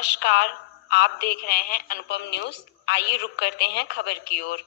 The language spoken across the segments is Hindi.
नमस्कार, आप देख रहे हैं अनुपम न्यूज। आइए रुक करते हैं खबर की ओर।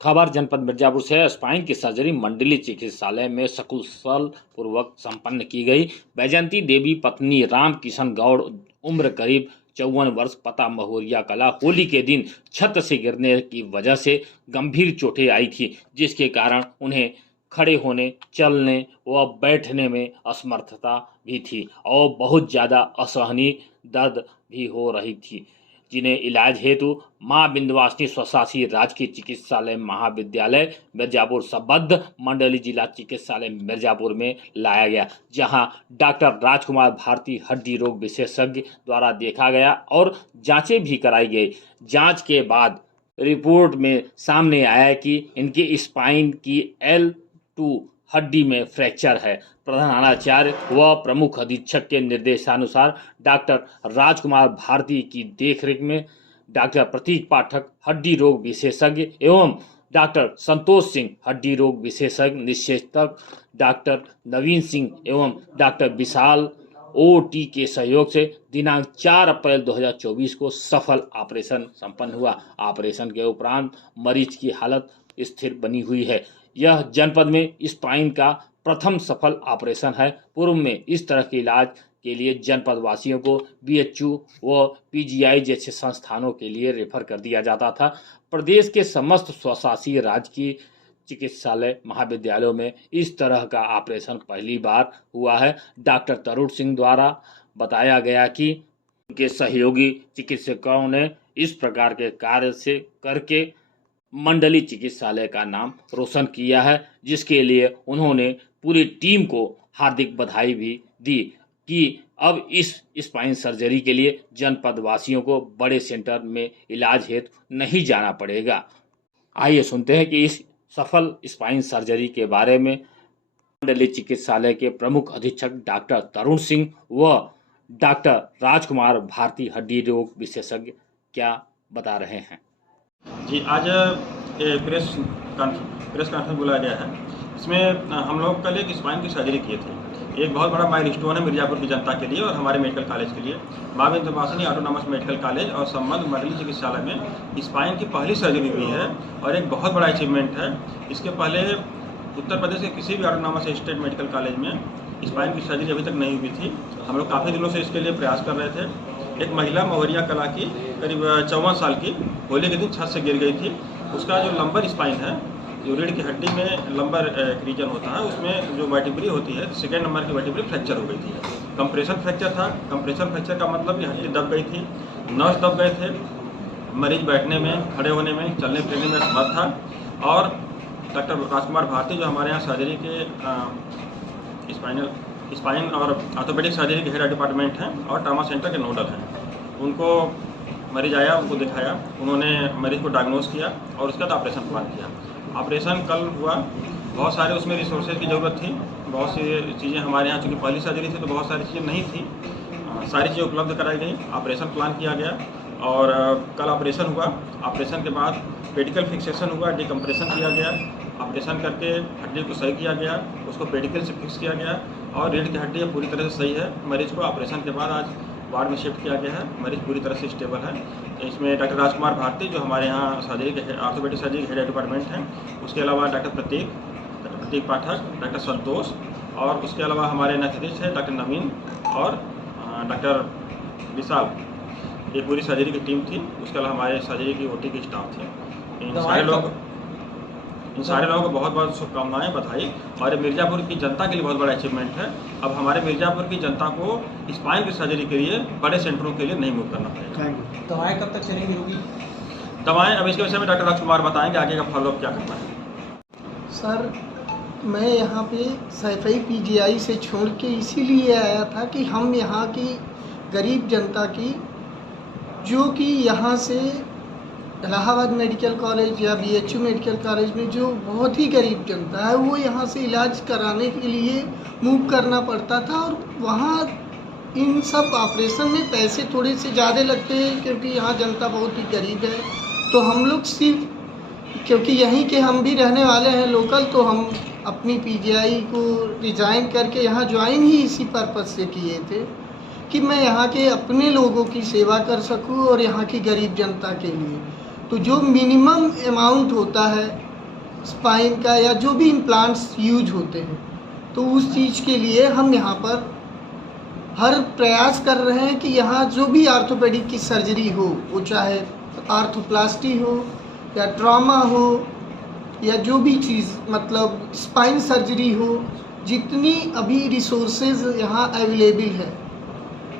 खबर जनपद मिर्जापुर से। स्पाइन की सर्जरी मंडली चिकित्सालय में सकुशल पूर्वक संपन्न की गई। बैजंती देवी पत्नी राम किशन गौड़, उम्र करीब 54 वर्ष, पता महुरिया कला, होली के दिन छत से गिरने की वजह से गंभीर चोटें आई थी, जिसके कारण उन्हें खड़े होने, चलने व बैठने में असमर्थता भी थी और बहुत ज़्यादा असहनीय दर्द भी हो रही थी, जिन्हें इलाज हेतु मां विंध्यवासिनी स्वशासी राजकीय चिकित्सालय महाविद्यालय मिर्जापुर संबद्ध मंडली जिला चिकित्सालय मिर्जापुर में लाया गया, जहां डॉक्टर राजकुमार भारती हड्डी रोग विशेषज्ञ द्वारा देखा गया और जांचें भी कराई गई। जांच के बाद रिपोर्ट में सामने आया कि इनके स्पाइन की L2 हड्डी में फ्रैक्चर है। प्रधानाचार्य व प्रमुख अधीक्षक के निर्देशानुसार डॉक्टर राजकुमार भारती की देखरेख में डॉक्टर प्रतीक पाठक हड्डी रोग विशेषज्ञ एवं डॉक्टर संतोष सिंह हड्डी रोग विशेषज्ञ निषेचक, डॉक्टर नवीन सिंह एवं डॉक्टर विशाल OT के सहयोग से दिनांक 4 अप्रैल 2024 को सफल ऑपरेशन संपन्न हुआ। ऑपरेशन के उपरांत मरीज की हालत स्थिर बनी हुई है। यह जनपद में स्पाइन का प्रथम सफल ऑपरेशन है। पूर्व में इस तरह के इलाज के लिए जनपद वासियों को BHU व PGI जैसे संस्थानों के लिए रेफर कर दिया जाता था। प्रदेश के समस्त स्वशासी राजकीय चिकित्सालय महाविद्यालयों में इस तरह का ऑपरेशन पहली बार हुआ है। डॉक्टर तरुण सिंह द्वारा बताया गया कि उनके सहयोगी चिकित्सकों ने इस प्रकार के कार्य से करके मंडली चिकित्सालय का नाम रोशन किया है, जिसके लिए उन्होंने पूरी टीम को हार्दिक बधाई भी दी कि अब इस स्पाइन सर्जरी के लिए जनपद वासियों को बड़े सेंटर में इलाज हेतु नहीं जाना पड़ेगा। आइए सुनते हैं कि इस सफल स्पाइन सर्जरी के बारे में मंडली चिकित्सालय के प्रमुख अधीक्षक डॉक्टर तरुण सिंह व डॉक्टर राजकुमार भारती हड्डी रोग विशेषज्ञ क्या बता रहे हैं। जी, आज प्रेस कॉन्फ्रेंस बुलाया गया है। इसमें हम लोग कल एक स्पाइन की सर्जरी किए थे। एक बहुत बड़ा माइलस्टोन है मिर्जापुर की जनता के लिए और हमारे मेडिकल कॉलेज के लिए। मां विंध्यवासिनी ऑटोनॉमस मेडिकल कॉलेज और संबद्ध मंडली चिकित्सालय में स्पाइन की पहली सर्जरी हुई है और एक बहुत बड़ा अचीवमेंट है। इसके पहले उत्तर प्रदेश के किसी भी ऑटोनॉमस स्टेट मेडिकल कॉलेज में स्पाइन की सर्जरी अभी तक नहीं हुई थी। हम लोग काफ़ी दिनों से इसके लिए प्रयास कर रहे थे। एक महिला महुरिया कला की करीब 54 साल की होली के दिन छत से गिर गई थी। उसका जो लंबर स्पाइन है, जो रीढ़ की हड्डी में लंबर रीजन होता है, उसमें जो वर्टिब्री होती है, सेकेंड नंबर की वर्टिब्री फ्रैक्चर हो गई थी। कंप्रेशन फ्रैक्चर था। कंप्रेशन फ्रैक्चर का मतलब कि हड्डी दब गई थी, नर्व्स दब गए थे। मरीज बैठने में, खड़े होने में, चलने फिरने में असमर्थ था। और डॉक्टर राजकुमार भारती जो हमारे यहाँ सर्जरी के स्पाइन और ऑर्थोपेडिक सर्जरी के हेड डिपार्टमेंट हैं और ट्रॉमा सेंटर के नोडल हैं, उनको मरीज आया, उनको दिखाया, उन्होंने मरीज को डायग्नोस किया और उसके बाद ऑपरेशन प्लान किया। ऑपरेशन कल हुआ। बहुत सारे उसमें रिसोर्सेज की ज़रूरत थी। बहुत सी चीज़ें हमारे यहाँ, चूँकि पहली सर्जरी थी तो बहुत सारी चीज़ें नहीं थी, सारी चीज़ें उपलब्ध कराई गई। ऑपरेशन प्लान किया गया और कल ऑपरेशन हुआ। ऑपरेशन के बाद पेडिकल फिक्सेशन हुआ, डिकम्प्रेशन किया गया। ऑपरेशन करके हड्डी को सही किया गया, उसको पेडिकल से फिक्स किया गया और रीढ़ की हड्डी पूरी तरह से सही है। मरीज को ऑपरेशन के बाद आज वार्ड में शिफ्ट किया गया है। मरीज पूरी तरह से स्टेबल है। इसमें डॉक्टर राजकुमार भारती जो हमारे यहाँ सर्जरी के ऑर्थोपेडिक सर्जरी हेड डिपार्टमेंट हैं, उसके अलावा डॉक्टर प्रतीक पाठक, डॉक्टर संतोष और उसके अलावा हमारे एनेस्थेसिस्ट है डॉक्टर नवीन और डॉक्टर विशाल, ये पूरी सर्जरी की टीम थी। उसके अलावा हमारे सर्जरी की OT की स्टाफ थी। इन सारे लोगों को बहुत बहुत शुभकामनाएं, बधाई। और मिर्जापुर की जनता के लिए बहुत बड़ा अचीवमेंट है। अब हमारे मिर्जापुर की जनता को स्पाइन की सर्जरी के लिए बड़े सेंटरों के लिए नहीं मूव करना पड़ेगा। दवाएं कब तक चलेंगी, होगी दवाएं? अब इसके विषय में डॉक्टर राजकुमार बताएंगे आगे का फॉलोअप क्या करना है। सर, मैं यहाँ पे सैफई PGI से छोड़ के इसीलिए आया था कि हम यहाँ की गरीब जनता की, जो कि यहाँ से इलाहाबाद मेडिकल कॉलेज या BHU मेडिकल कॉलेज में जो बहुत ही गरीब जनता है, वो यहाँ से इलाज कराने के लिए मूव करना पड़ता था और वहाँ इन सब ऑपरेशन में पैसे थोड़े से ज़्यादा लगते हैं क्योंकि यहाँ जनता बहुत ही गरीब है। तो हम लोग सिर्फ, क्योंकि यहीं के हम भी रहने वाले हैं लोकल, तो हम अपनी PGI को रिज़ाइन करके यहाँ ज्वाइन ही इसी पर्पज़ से किए थे कि मैं यहाँ के अपने लोगों की सेवा कर सकूँ और यहाँ की गरीब जनता के लिए। तो जो मिनिमम अमाउंट होता है स्पाइन का या जो भी इम्प्लांट्स यूज होते हैं, तो उस चीज़ के लिए हम यहाँ पर हर प्रयास कर रहे हैं कि यहाँ जो भी आर्थोपेडिक की सर्जरी हो, वो चाहे आर्थोप्लास्टी हो या ट्रॉमा हो या जो भी चीज़ मतलब स्पाइन सर्जरी हो, जितनी अभी रिसोर्सेज यहाँ अवेलेबल है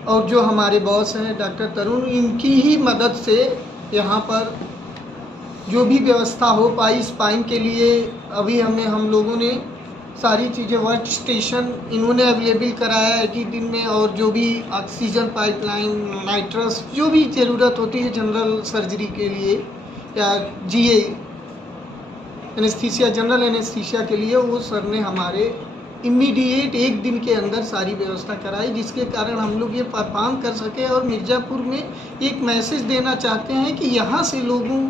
और जो हमारे बॉस हैं डॉक्टर तरुण, इनकी ही मदद से यहाँ पर जो भी व्यवस्था हो पाई स्पाइन के लिए, अभी हम लोगों ने सारी चीज़ें वर्क स्टेशन इन्होंने अवेलेबल कराया है कि दिन में, और जो भी ऑक्सीजन पाइपलाइन, नाइट्रस, जो भी ज़रूरत होती है जनरल सर्जरी के लिए या जीए एनेस्थीसिया, जनरल एनेस्थीसिया के लिए, वो सर ने हमारे इमीडिएट 1 दिन के अंदर सारी व्यवस्था कराई, जिसके कारण हम लोग ये परफॉर्म कर सके। और मिर्ज़ापुर में एक मैसेज देना चाहते हैं कि यहाँ से लोगों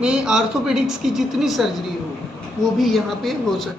में आर्थोपेडिक्स की जितनी सर्जरी हो वो भी यहाँ पे हो सके।